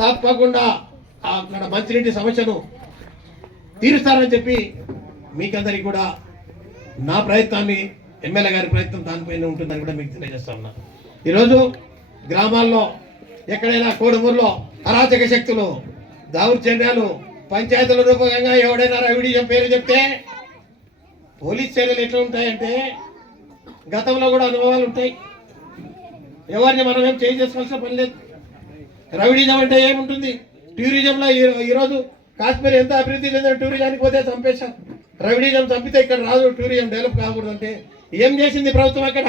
తప్పకుండా అక్కడ మంచినీటి సమస్యను తీరుస్తారని చెప్పి మీకందరికీ కూడా నా ప్రయత్నాన్ని ఎమ్మెల్యే గారి ప్రయత్నం దానిపైన ఉంటుందని కూడా మీకు తెలియజేస్తా ఉన్నా. ఈరోజు గ్రామాల్లో ఎక్కడైనా కోడుమూరులో అరాచక శక్తులు దౌర్జన్యాలు పంచాయతీల రూపకంగా ఎవడైనా రవిడీజం పేరు చెప్తే పోలీస్ చర్యలు ఎట్లా ఉంటాయంటే గతంలో కూడా అనుభవాలు ఉంటాయి. ఎవరిని మనం ఏం చేంజ్ చేసుకోవాల్సిన పని లేదు. రవిడీజం అంటే ఏముంటుంది? టూరిజంలో ఈరోజు కాశ్మీర్ ఎంత అభివృద్ధి చెందిన టూరిజానికి పోతే చంపేశారు. రవిడీజం చంపితే ఇక్కడ రాదు, టూరిజం డెవలప్ కాకూడదు అంటే ఏం చేసింది ప్రభుత్వం? అక్కడ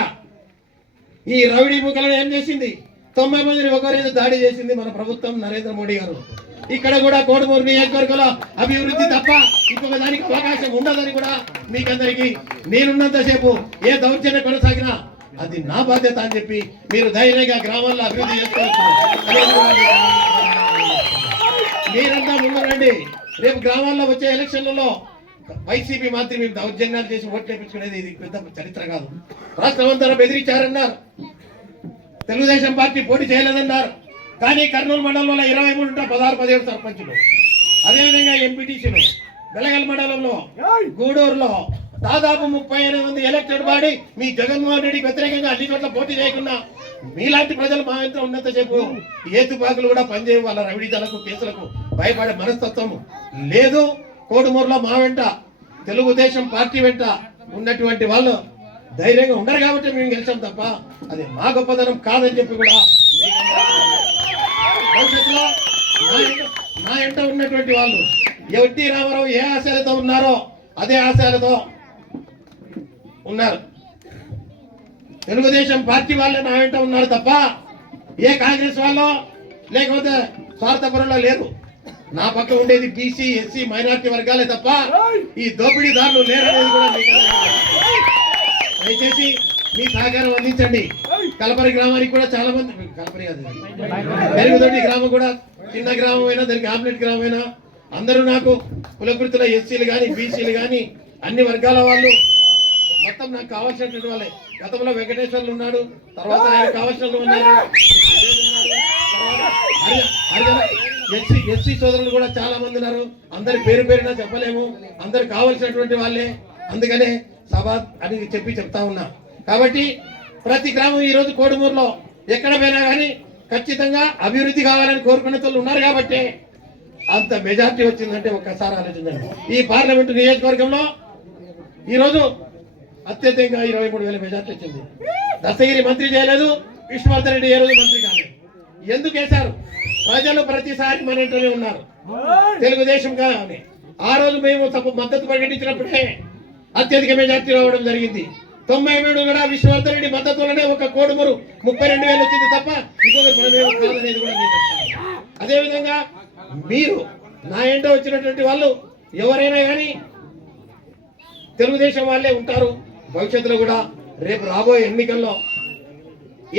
ఈ రవిడీ ముఖలను ఏం చేసింది? 90 మందిని ఒకరి దాడి చేసింది మన ప్రభుత్వం, నరేంద్ర మోడీ గారు. ఇక్కడ కూడా కోడుమూరు నియోజకవర్గంలో అభివృద్ధి తప్ప ఇంకొక దానికి అవకాశం ఉండదని కూడా మీకందరికీ నేనున్నంతసేపు ఏ దౌర్జన్యం కొనసాగినా అది నా బాధ్యత అని చెప్పి మీరు ధైర్యంగా గ్రామాల్లో అభివృద్ధి చేసుకోవచ్చు. మీరంతా ముందురండి. రేపు గ్రామాల్లో వచ్చే ఎలక్షన్లలో వైసీపీ మాత్రం మేము దౌర్జన్యాలు చేసి ఓట్లు వేయించుకునేది ఇది పెద్ద చరిత్ర కాదు. రాష్ట్రం అంతా బెదిరించారన్నారు, తెలుగుదేశం పార్టీ పోటీ చేయలేదన్నారు. కానీ కర్నూలు మండలంలో 23 ఉంటే 16-17 సర్పంచులు, అదేవిధంగా ఎంపీటీసీలు, బెలగల్ మండలంలో గూడూరులో దాదాపు 38 మంది ఎలక్టెడ్ బాడీ మీ జగన్మోహన్ రెడ్డికి వ్యతిరేకంగా అన్ని చోట్ల పోటీ చేయకుండా మీలాంటి ప్రజలు మా ఇంట్లో ఉన్నంతసేపు ఏ తుపాకులు కూడా పనిచేయవు. వాళ్ళ రవిడీజాలకు కేసులకు భయపడే మనస్తత్వం లేదు. కోడుమూరులో మా వెంట తెలుగుదేశం పార్టీ వెంట ఉన్నటువంటి వాళ్ళు ధైర్యంగా ఉండరు కాబట్టి మేము గెలిచాం తప్ప అది మా గొప్పదనం కాదని చెప్పి కూడా భవిష్యత్తులో నా వెంట ఉన్నటువంటి వాళ్ళు ఎన్టీ రామారావు ఏ ఆశయాలతో ఉన్నారో అదే ఆశయాలతో ఉన్నారు. తెలుగుదేశం పార్టీ వాళ్ళే నా వెంట ఉన్నారు తప్ప ఏ కాంగ్రెస్ వాళ్ళు లేకపోతే స్వార్థపరులో లేరు. నా పక్క ఉండేది బీసీ, ఎస్సీ, మైనార్టీ వర్గాలే తప్ప ఈ దోపిడీదారులు లేరనేది కూడా దయచేసి మీ సహకారం అందించండి. కలపరి గ్రామానికి కూడా చాలా మంది, కలపరి కాదు పెరుగుదొడ్డి గ్రామం కూడా చిన్న గ్రామం అయినా దానికి ఆమ్లెట్ గ్రామం అయినా అందరూ నాకు కులకృతుల ఎస్సీలు కానీ బీసీలు కానీ అన్ని వర్గాల వాళ్ళు మొత్తం నాకు కావాల్సినటువంటి వాళ్ళే. గతంలో వెంకటేశ్వర్లు ఉన్నాడు, తర్వాత ఆయన కావాల్సిన ఉన్నారు, ఎస్సీ సోదరులు కూడా చాలా మంది ఉన్నారు. అందరి పేరు పేరున చెప్పలేము, అందరు కావాల్సినటువంటి వాళ్ళే. అందుకనే సభ అని చెప్తా ఉన్నా. కాబట్టి ప్రతి గ్రామం ఈరోజు కోడుమూరులో ఎక్కడ పోయినా కానీ ఖచ్చితంగా అభివృద్ధి కావాలని కోరుకునే వాళ్ళు ఉన్నారు. కాబట్టి అంత మెజార్టీ వచ్చిందంటే ఒక్కసారి ఆలోచించండి. ఈ పార్లమెంటు నియోజకవర్గంలో ఈరోజు అత్యధికంగా 23,000 మెజార్టీ వచ్చింది. దస్తగిరి మంత్రి చేయలేదు, విష్ణువర్ధన్ రెడ్డి ఏ రోజు మంత్రి కాలేదు. ఎందుకు వేశారు? ప్రజలు ప్రతిసారి మన ఇంట్లోనే ఉన్నారు. తెలుగుదేశం కానీ ఆ రోజు మేము మద్దతు ప్రకటించినప్పుడే అత్యధిక మెజార్టీ రావడం జరిగింది. 93 కూడా విష్ణువర్ధన్ రెడ్డి మద్దతులోనే ఒక కోడుమూరు 32,000 వచ్చింది తప్ప కాదనేది కూడా మీకు చెప్తాను. అదేవిధంగా మీరు నా ఎంట వచ్చినటువంటి వాళ్ళు ఎవరైనా కానీ తెలుగుదేశం వాళ్ళే ఉంటారు. భవిష్యత్తులో కూడా రేపు రాబోయే ఎన్నికల్లో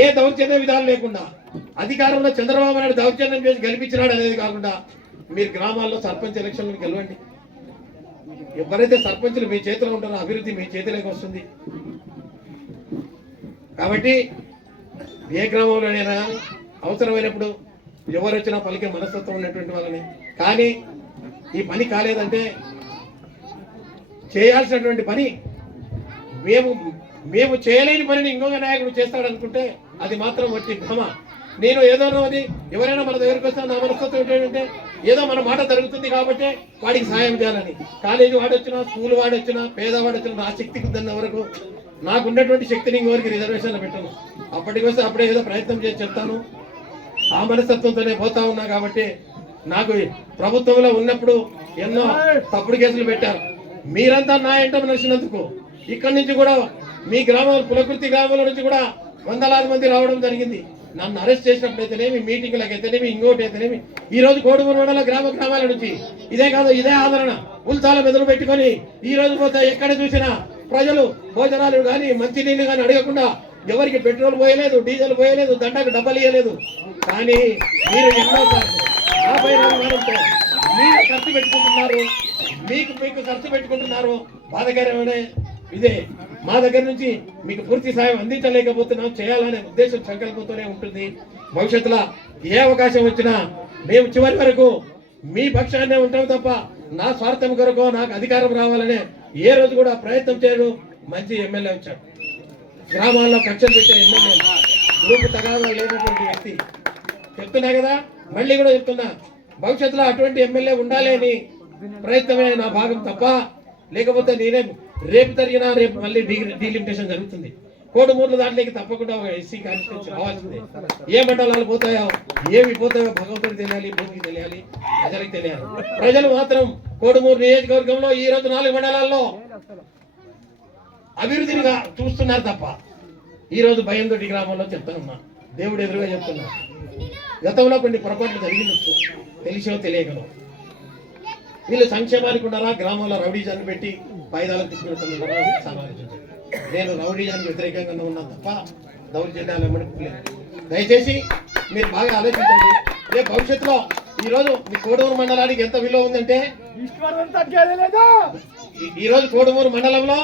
ఏ దౌర్జన్య విధానం లేకుండా అధికారంలో చంద్రబాబు నాయుడు దౌర్జన్యం చేసి గెలిపించినాడు అనేది కాకుండా మీరు గ్రామాల్లో సర్పంచ్ ఎలక్షన్లు గెలవండి. ఎవరైతే సర్పంచులు మీ చేతిలో ఉంటారో అభివృద్ధి మీ చేతిలోకి వస్తుంది. కాబట్టి ఏ గ్రామంలోనైనా అవసరమైనప్పుడు ఎవరు వచ్చినా పలికే మనస్తత్వం ఉన్నటువంటి వాళ్ళని, కానీ ఈ పని కాలేదంటే చేయాల్సినటువంటి పని మేము చేయలేని పనిని ఇంకొక నాయకుడు చేస్తాడనుకుంటే అది మాత్రం వచ్చి భ్రమ. నేను ఏదో అది ఎవరైనా మన దగ్గరికి వస్తే నా మనస్తత్వం ఏంటంటే ఏదో మన మాట జరుగుతుంది కాబట్టి వాడికి సాయం చేయాలని. కాలేజీ వాడొచ్చినా, స్కూల్ వాడొచ్చినా, పేదవాడొచ్చినా నా శక్తికి దన్న వరకు నాకు ఉన్నటువంటి శక్తిని ఇంకొకరికి రిజర్వేషన్లో పెట్టను. అప్పటికి వస్తే అప్పుడే ఏదో ప్రయత్నం చేసి చెప్తాను. ఆ మనస్తత్వంతోనే పోతా ఉన్నా. కాబట్టి నాకు ప్రభుత్వంలో ఉన్నప్పుడు ఎన్నో తప్పుడు కేసులు పెట్టారు. మీరంతా నా ఎంట నడిచినందుకు ఇక్కడి నుంచి కూడా మీ గ్రామాలు కులకృతి గ్రామాల నుంచి కూడా వందలాది మంది రావడం జరిగింది. నన్ను అరెస్ట్ చేసినప్పుడైతేనేమి, మీటింగ్లకు అయితేనేమి, ఇంకోటి అయితేనేమి ఈ రోజు కోడుమూరు మండల గ్రామాల నుంచి ఇదే కాదు ఇదే ఆదరణ ఉల్చాల మెదలు పెట్టుకొని ఈ రోజు పోతే ఎక్కడ చూసినా ప్రజలు భోజనాలు కానీ మంచినీళ్ళు కానీ అడగకుండా ఎవరికి పెట్రోల్ పోయలేదు, డీజిల్ పోయలేదు, దండకు డబ్బలు ఇవ్వలేదు. కానీ మీరు ఎన్నోసార్లు మీరు ఖర్చు పెట్టుకుంటున్నారు, మీకు ఖర్చు పెట్టుకుంటున్నారు. బాధకరమైన ఇదే మా దగ్గర నుంచి మీకు పూర్తి సాయం అందించలేకపోతున్నాం. చేయాలనే ఉద్దేశం సంకల్పంతోనే ఉంటుంది. భవిష్యత్తులో ఏ అవకాశం వచ్చినా మేము చివరి వరకు మీ పక్షాన్నే ఉంటాం తప్ప నా స్వార్థం కొరకు నాకు అధికారం రావాలనే ఏ రోజు కూడా ప్రయత్నం చేయడం. మంచి ఎమ్మెల్యే వచ్చాడు, గ్రామాల్లో కక్షలు పెట్టే ఎమ్మెల్యే, గ్రూపు తగాదాలు లేనటువంటి వ్యక్తి. చెప్తున్నా కదా, మళ్ళీ కూడా చెప్తున్నా, భవిష్యత్తులో అటువంటి ఎమ్మెల్యే ఉండాలి అని ప్రయత్నమే నా భాగం తప్ప, లేకపోతే నేనే రేపు జరిగినా రేపు మళ్ళీ డీలిమిటేషన్ జరుగుతుంది. కోడుమూర్ల దాంట్లోకి తప్పకుండా ఒక ఎస్సీ కాన్స్టిట్యూన్సీ రావాల్సిందే. ఏ మండలాలు పోతాయో ఏమి పోతాయో భగవంతుడికి తెలియాలి, భూమికి తెలియాలి, ప్రజలకు తెలియాలి. ప్రజలు మాత్రం కోడుమూరు నియోజకవర్గంలో ఈ రోజు 4 మండలాల్లో అభివృద్ధిగా చూస్తున్నారు తప్ప ఈ రోజు భయంతోటి గ్రామంలో చెప్తున్నా, దేవుడు ఎదురుగా చెప్తున్నా. గతంలో కొన్ని పొరపాట్లు జరిగినచ్చు, తెలిసో తెలియకనో. వీళ్ళు సంక్షేమానికి ఉన్నారా, గ్రామంలో రౌడీజాన్ని పెట్టి వాయిదాలకు తీసుకున్నారా ఆలోచించారు. నేను రౌడీజానికి వ్యతిరేకంగా ఉన్నా తప్ప దౌర్జన్యాలు ఎమ్మడిపోలేదు. దయచేసి మీరు బాగా ఆలోచించండి. రేపు భవిష్యత్తులో ఈరోజు మీ కోడుమూరు మండలానికి ఎంత విలువ ఉందంటే, ఈరోజు కోడుమూరు మండలంలో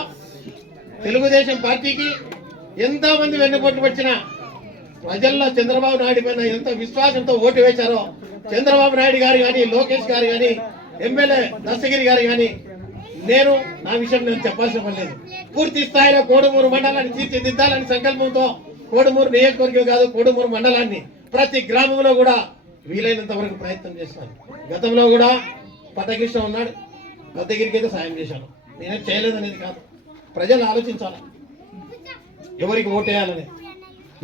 తెలుగుదేశం పార్టీకి ఎంతో మంది వెన్నుపోట్లు వచ్చిన ప్రజల్లో చంద్రబాబు నాయుడు పైన ఎంత విశ్వాసంతో ఓటు వేశారో, చంద్రబాబు నాయుడు గారు కానీ, లోకేష్ గారు కానీ, ఎమ్మెల్యే దస్తగిరి గారు కానీ, నేను నా విషయం నేను చెప్పాల్సిన పని లేదు. పూర్తి స్థాయిలో కోడుమూరు మండలాన్ని తీర్చిదిద్దాలని సంకల్పంతో కోడుమూరు నియోజకవర్గం కాదు, కోడుమూరు మండలాన్ని ప్రతి గ్రామంలో కూడా వీలైనంత వరకు ప్రయత్నం చేస్తాను. గతంలో కూడా పట్టకృష్ణ ఉన్నాడు, దస్తగిరికి అయితే సాయం చేశాను. నేనేం చేయలేదనేది కాదు, ప్రజలు ఆలోచించాలి ఎవరికి ఓటేయాలని.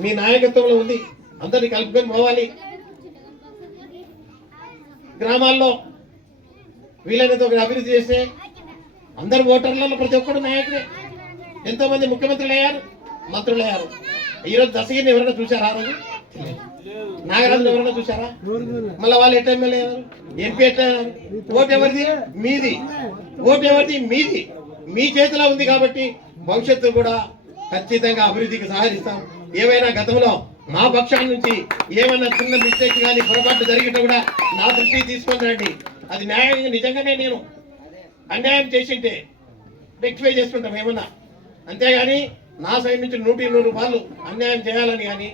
మీ నాయకత్వంలో ఉంది, అందరినీ కలుపుకొని పోవాలి. గ్రామాల్లో వీలైనంత ఒక అభివృద్ధి చేస్తే అందరు ఓటర్లలో ప్రతి ఒక్కరు నాయకుడే. ఎంతో మంది ముఖ్యమంత్రులు అయ్యారు, మంత్రులు అయ్యారు. ఈరోజు దశగిరిని ఎవరైనా చూసారా? ఆ రోజు నాగరాజును ఎవరైనా చూసారా? మళ్ళీ వాళ్ళు ఎట్లా ఎమ్మెల్యే అయ్యారు, ఎంపీ ఎట్లా అయ్యారు? ఓటు ఎవరిది? మీది. ఓటు ఎవరిది? మీది. మీ చేతిలో ఉంది కాబట్టి భవిష్యత్తు కూడా ఖచ్చితంగా అభివృద్ధికి సహకరిస్తాం. ఏవైనా గతంలో నా పక్షాల నుంచి ఏమైనా చిన్న మిస్టేక్ కానీ పొరపాటు జరిగినా కూడా నా దృష్టికి తీసుకొని రండి. అది న్యాయంగా నిజంగానే నేను అన్యాయం చేసింటే రెక్టిఫై చేసుకుంటాం ఏమన్నా. అంతేగాని నా సైడ్ నుంచి 100 రూపాయలు అన్యాయం చేయాలని కానీ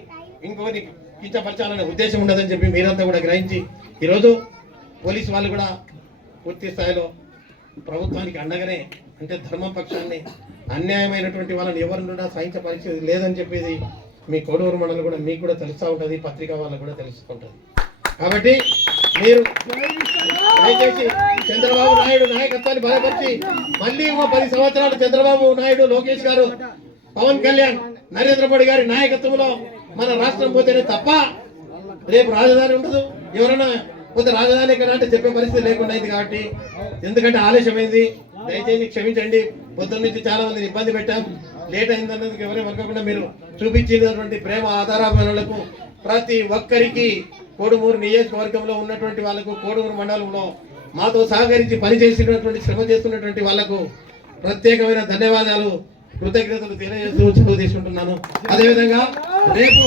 ఇంకొకటి కించపరచాలనే ఉద్దేశం ఉండదని చెప్పి మీరంతా కూడా గ్రహించి ఈరోజు పోలీసు వాళ్ళు కూడా పూర్తి స్థాయిలో ప్రభుత్వానికి అండగానే, అంటే ధర్మం పక్షాన్ని, అన్యాయమైనటువంటి వాళ్ళని ఎవరిని సహించే పరిస్థితి లేదని చెప్పేది మీ కోడూరు మండలం కూడా మీకు కూడా తెలుస్తూ ఉంటుంది, పత్రికా వాళ్ళకు కూడా తెలుసుకుంటుంది. కాబట్టి మీరు దయచేసి చంద్రబాబు నాయుడు నాయకత్వాన్ని బలపరిచి మళ్ళీ 10 సంవత్సరాలు చంద్రబాబు నాయుడు, లోకేష్ గారు, పవన్ కళ్యాణ్, నరేంద్ర మోడీ గారి నాయకత్వంలో మన రాష్ట్రం పోతేనే తప్ప రేపు రాజధాని ఉండదు. ఎవరైనా పోతే రాజధాని ఎక్కడ అంటే చెప్పే పరిస్థితి లేకుండా అయింది. కాబట్టి ఎందుకంటే ఆలస్యమైంది, దయచేసి క్షమించండి. పొద్దున్న నుంచి చాలా మందిని ఇబ్బంది పెట్టాం, లేట్ అయిందన్నది ఎవరే అనుకోకుండా మీరు చూపించినటువంటి ప్రేమ ఆధారాలకు ప్రతి ఒక్కరికి, కోడుమూరు నియోజకవర్గంలో ఉన్నటువంటి వాళ్ళకు, కోడుమూరు మండలంలో మాతో సహకరించి పనిచేసినటువంటి, శ్రమ చేస్తున్నటువంటి వాళ్లకు ప్రత్యేకమైన ధన్యవాదాలు, కృతజ్ఞతలు తెలియజేస్తూ సెలవు తీసుకుంటున్నాను. అదేవిధంగా రేపు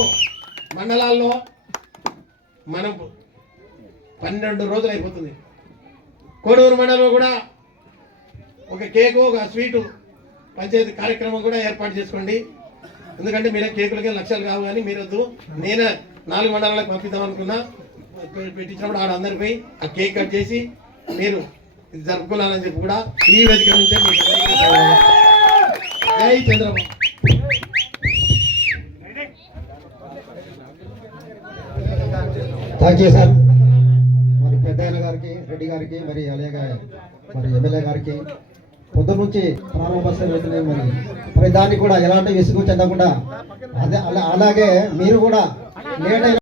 మండలాల్లో మనం 12 రోజులు అయిపోతుంది. కోడూరు మండలంలో కూడా ఒక కేకు, ఒక స్వీటు పంచాయతీ కార్యక్రమం కూడా ఏర్పాటు చేసుకోండి. ఎందుకంటే మీరే కేకులకే లక్షలు కావు, కానీ మీరొద్దు. నేనే 4 మండలాలకు పంపిద్దాం అనుకున్నా, పెట్టించినప్పుడు ఆడ అందరికి పోయి ఆ కేక్ కట్ చేసి మీరు ఇది జరుపుకోవాలని చెప్పి కూడా ఈ వేదిక నుంచే మీకు జై చంద్రబాబు. Thank you sir. మరి పెద్దయ్య గారికి, రెడ్డి గారికి, మరి అలాగే మరి ఎమ్మెల్యే గారికి పొద్దు నుంచి ప్రారంభ బస్సులు పెట్టినాయి. మరి దాన్ని కూడా ఎలాంటి విసుగు చెందకుండా అలాగే మీరు కూడా లేట్ అయిన